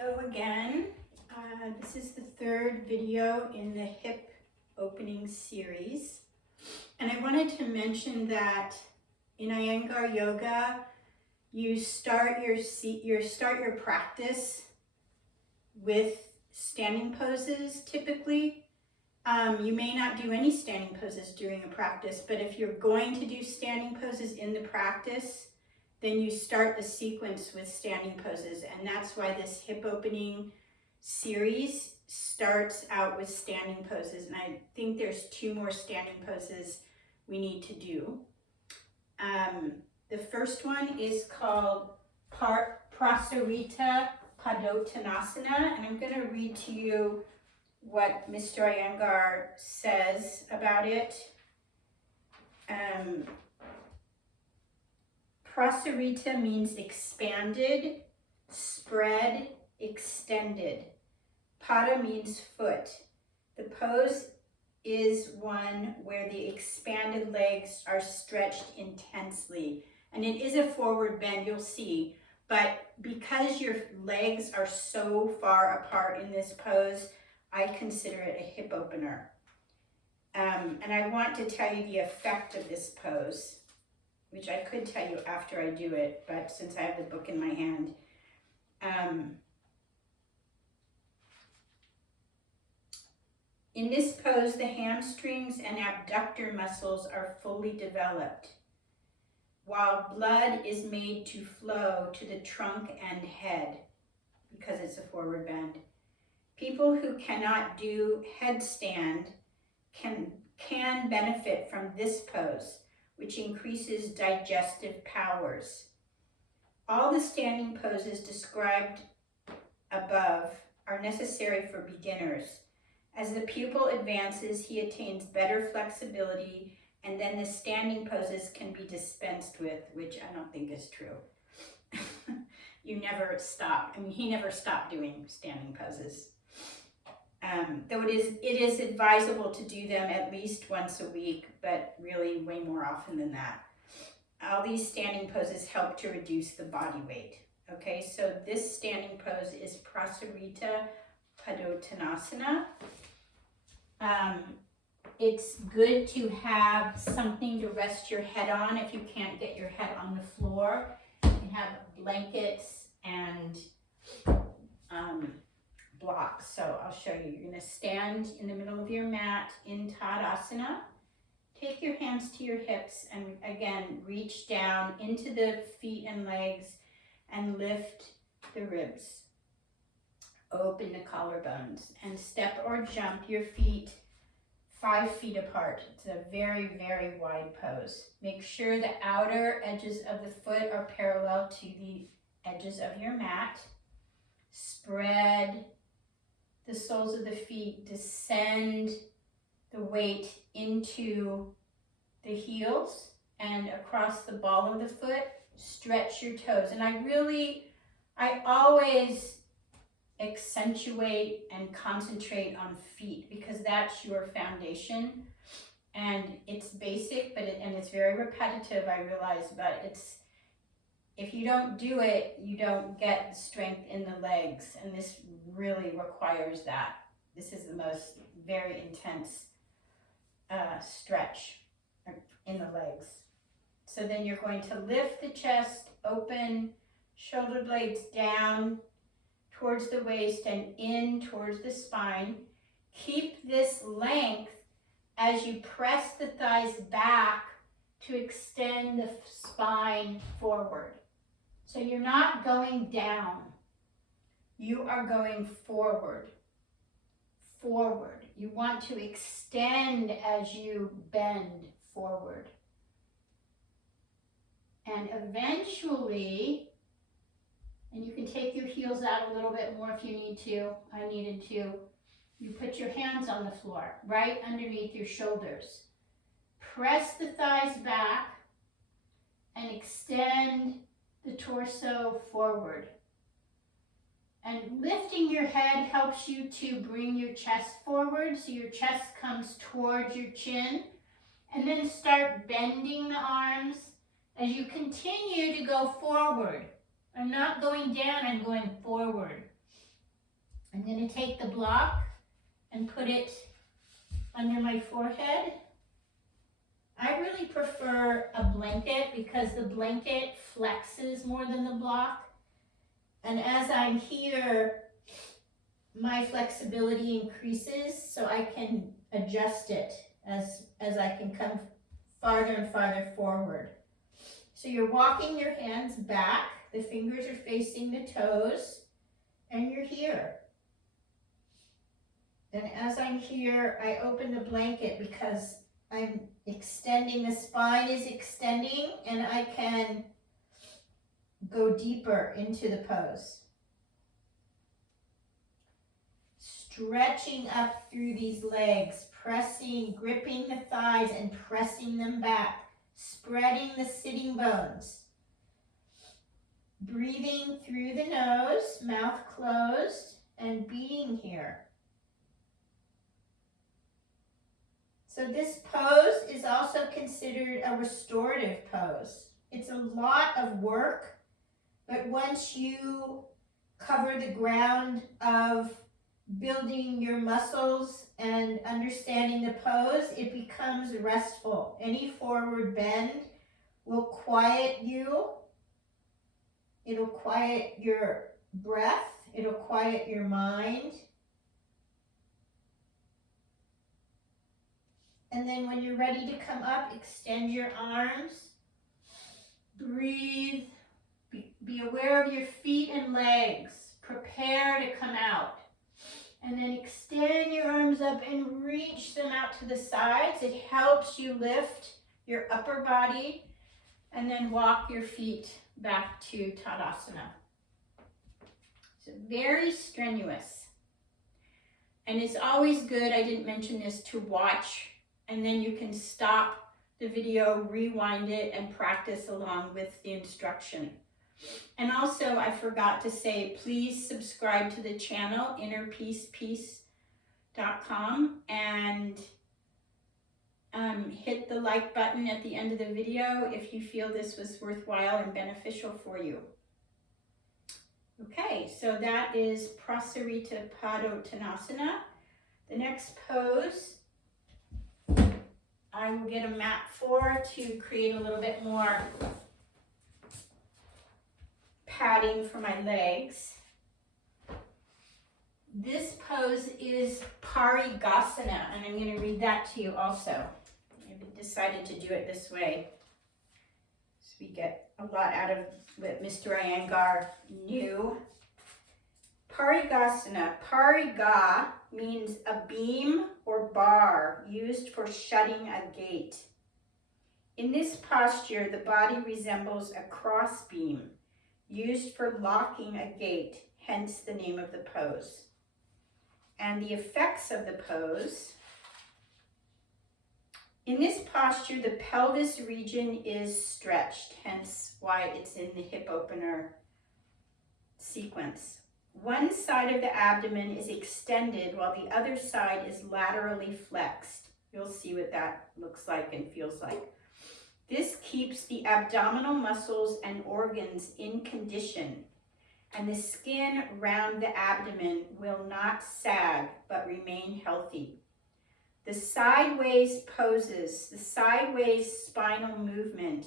Hello again. This is the third video in the hip opening series. And I wanted to mention that in Iyengar yoga, you start your practice with standing poses typically. You may not do any standing poses during a practice, but if you're going to do standing poses in the practice, then you start the sequence with standing poses, and that's why this hip opening series starts out with standing poses, and I think there's 2 more standing poses we need to do. The first one is called Prasaritta Padottanasana, and I'm going to read to you what Mr. Iyengar says about it. Prasaritta means expanded, spread, extended. Pada means foot. The pose is one where the expanded legs are stretched intensely. And it is a forward bend, you'll see. But because your legs are so far apart in this pose, I consider it a hip opener. And I want to tell you the effect of this pose, which I could tell you after I do it, but since I have the book in my hand. In this pose, the hamstrings and abductor muscles are fully developed, while blood is made to flow to the trunk and head, because it's a forward bend. People who cannot do headstand can benefit from this pose, which increases digestive powers. All the standing poses described above are necessary for beginners. As the pupil advances, he attains better flexibility, and then the standing poses can be dispensed with, which I don't think is true. You never stop. I mean, he never stopped doing standing poses. Though it is advisable to do them at least once a week, but really way more often than that. All these standing poses help to reduce the body weight. Okay, so this standing pose is Prasaritta Padottanasana. It's good to have something to rest your head on if you can't get your head on the floor. You can have blankets and blocks. So I'll show you. You're going to stand in the middle of your mat in Tadasana. Take your hands to your hips and again reach down into the feet and legs and lift the ribs. Open the collarbones and step or jump your feet 5 feet apart. It's a very, very wide pose. Make sure the outer edges of the foot are parallel to the edges of your mat. Spread the soles of the feet, descend the weight into the heels and across the ball of the foot. Stretch your toes. And I always accentuate and concentrate on feet because that's your foundation. And it's basic, but it's very repetitive, I realize, but if you don't do it, you don't get the strength in the legs, and this really requires that. This is the most very intense stretch in the legs. So then you're going to lift the chest, open, shoulder blades down towards the waist and in towards the spine. Keep this length as you press the thighs back to extend the spine forward. So you're not going down. You are going forward. Forward. You want to extend as you bend forward. And eventually, and you can take your heels out a little bit more if you need to. I needed to. You put your hands on the floor, right underneath your shoulders. Press the thighs back and extend the torso forward. And lifting your head helps you to bring your chest forward, so your chest comes towards your chin. And then start bending the arms as you continue to go forward. I'm not going down, I'm going forward. I'm going to take the block and put it under my forehead. I really prefer a blanket because the blanket flexes more than the block. And as I'm here, my flexibility increases so I can adjust it as I can come farther and farther forward. So you're walking your hands back, the fingers are facing the toes, and you're here. And as I'm here, I open the blanket because I'm extending, the spine is extending, and I can go deeper into the pose. Stretching up through these legs, pressing, gripping the thighs and pressing them back, spreading the sitting bones. Breathing through the nose, mouth closed, and being here. So this pose is also considered a restorative pose. It's a lot of work, but once you cover the ground of building your muscles and understanding the pose, it becomes restful. Any forward bend will quiet you. It'll quiet your breath. It'll quiet your mind. And then when you're ready to come up, extend your arms. Breathe. Be aware of your feet and legs. Prepare to come out. And then extend your arms up and reach them out to the sides. It helps you lift your upper body. And then walk your feet back to Tadasana. So very strenuous. And it's always good, I didn't mention this, to watch, and then you can stop the video, rewind it, and practice along with the instruction. And also, I forgot to say, please subscribe to the channel, innerpeacepeace.com, and hit the like button at the end of the video if you feel this was worthwhile and beneficial for you. Okay, so that is Prasaritta Padottanasana. The next pose, I will get a mat for to create a little bit more padding for my legs. This pose is Parigasana, and I'm going to read that to you also. I've decided to do it this way so we get a lot out of what Mr. Iyengar knew. Parigasana. Pariga means a beam or bar used for shutting a gate. In this posture, the body resembles a cross beam used for locking a gate, hence the name of the pose. And the effects of the pose. In this posture, the pelvis region is stretched, hence why it's in the hip opener sequence. One side of the abdomen is extended while the other side is laterally flexed. You'll see what that looks like and feels like. This keeps the abdominal muscles and organs in condition, and the skin around the abdomen will not sag but remain healthy. The sideways poses, the sideways spinal movement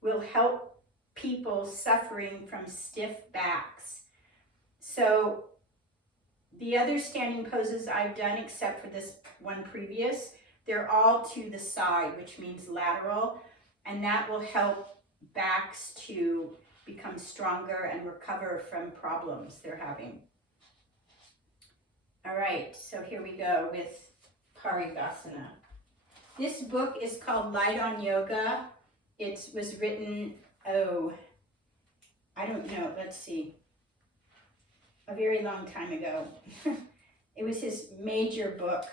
will help people suffering from stiff backs. So the other standing poses I've done, except for this one previous, they're all to the side, which means lateral, and that will help backs to become stronger and recover from problems they're having. All right, so here we go with Parigasana. This book is called Light on Yoga. It was written, I don't know, let's see, a very long time ago. It was his major book.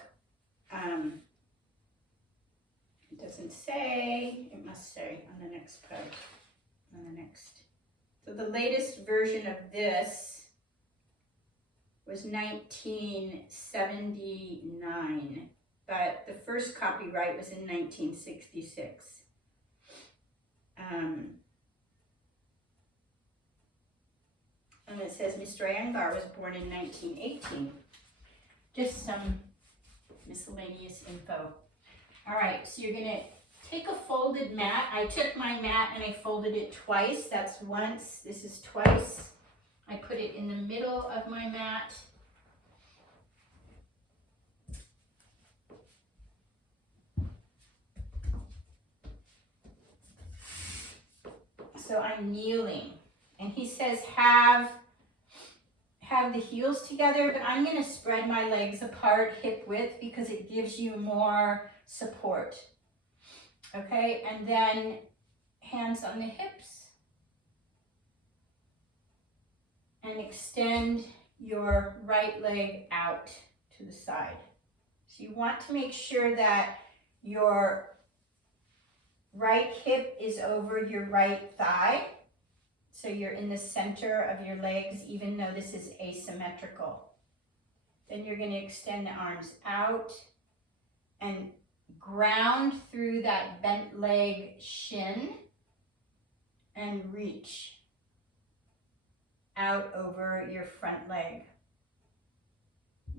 It doesn't say, it must say on the next page, on the next. So the latest version of this was 1979, but the first copyright was in 1966. And it says Mr. Iyengar was born in 1918. Just some miscellaneous info. All right, so you're gonna take a folded mat. I took my mat and I folded it twice. That's once, this is twice. I put it in the middle of my mat. So I'm kneeling. And he says have the heels together, but I'm gonna spread my legs apart hip width because it gives you more support. Okay, and then hands on the hips. And extend your right leg out to the side. So you want to make sure that your right hip is over your right thigh. So you're in the center of your legs, even though this is asymmetrical. Then you're going to extend the arms out and ground through that bent leg shin and reach out over your front leg.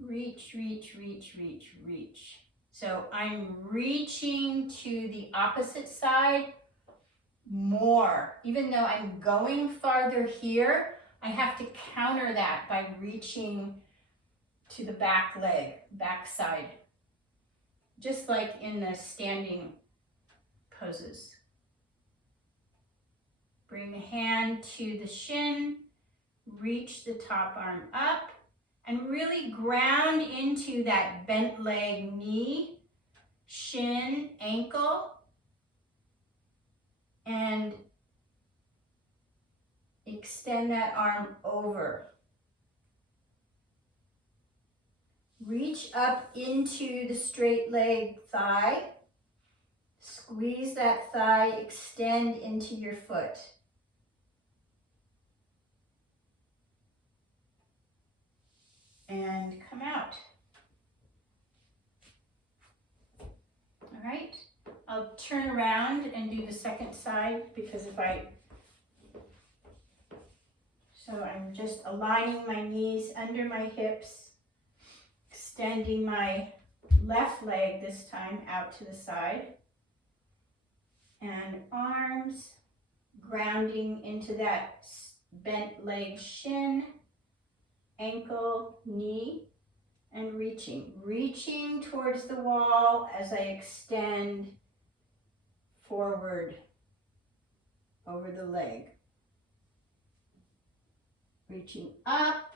Reach, reach, reach, reach, reach. So I'm reaching to the opposite side more. Even though I'm going farther here, I have to counter that by reaching to the back leg, back side. Just like in the standing poses. Bring the hand to the shin, reach the top arm up, and really ground into that bent leg, knee, shin, ankle, and extend that arm over. Reach up into the straight leg thigh. Squeeze that thigh, extend into your foot. And come out. All right, I'll turn around and do the second side because so I'm just aligning my knees under my hips, extending my left leg this time out to the side, and arms grounding into that bent leg shin, ankle, knee, and reaching towards the wall as I extend forward over the leg. Reaching up.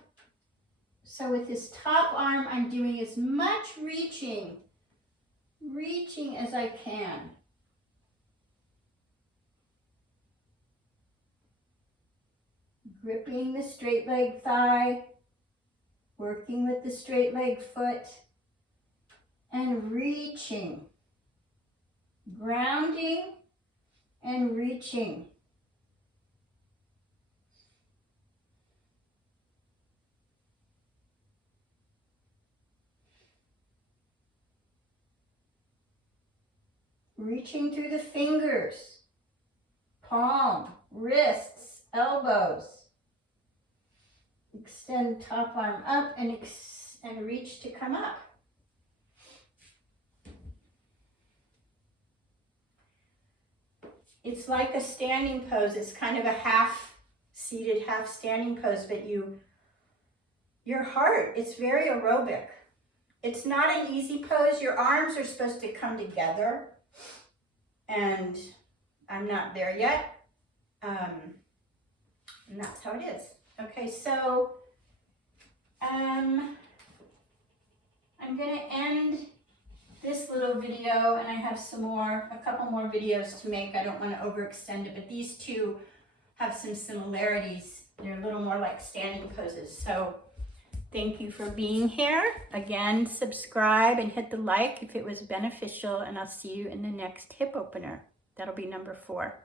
So with this top arm, I'm doing as much reaching as I can. Gripping the straight leg thigh, working with the straight leg foot, and reaching, grounding and reaching. Reaching through the fingers, palm, wrists, elbows. Extend top arm up and reach to come up. It's like a standing pose. It's kind of a half seated, half standing pose, but your heart, it's very aerobic. It's not an easy pose. Your arms are supposed to come together, and I'm not there yet. And that's how it is. Okay, so I'm going to end this little video, and I have a couple more videos to make. I don't want to overextend it, but these two have some similarities. They're a little more like standing poses. So thank you for being here. Again, subscribe and hit the like if it was beneficial, and I'll see you in the next hip opener. That'll be number 4.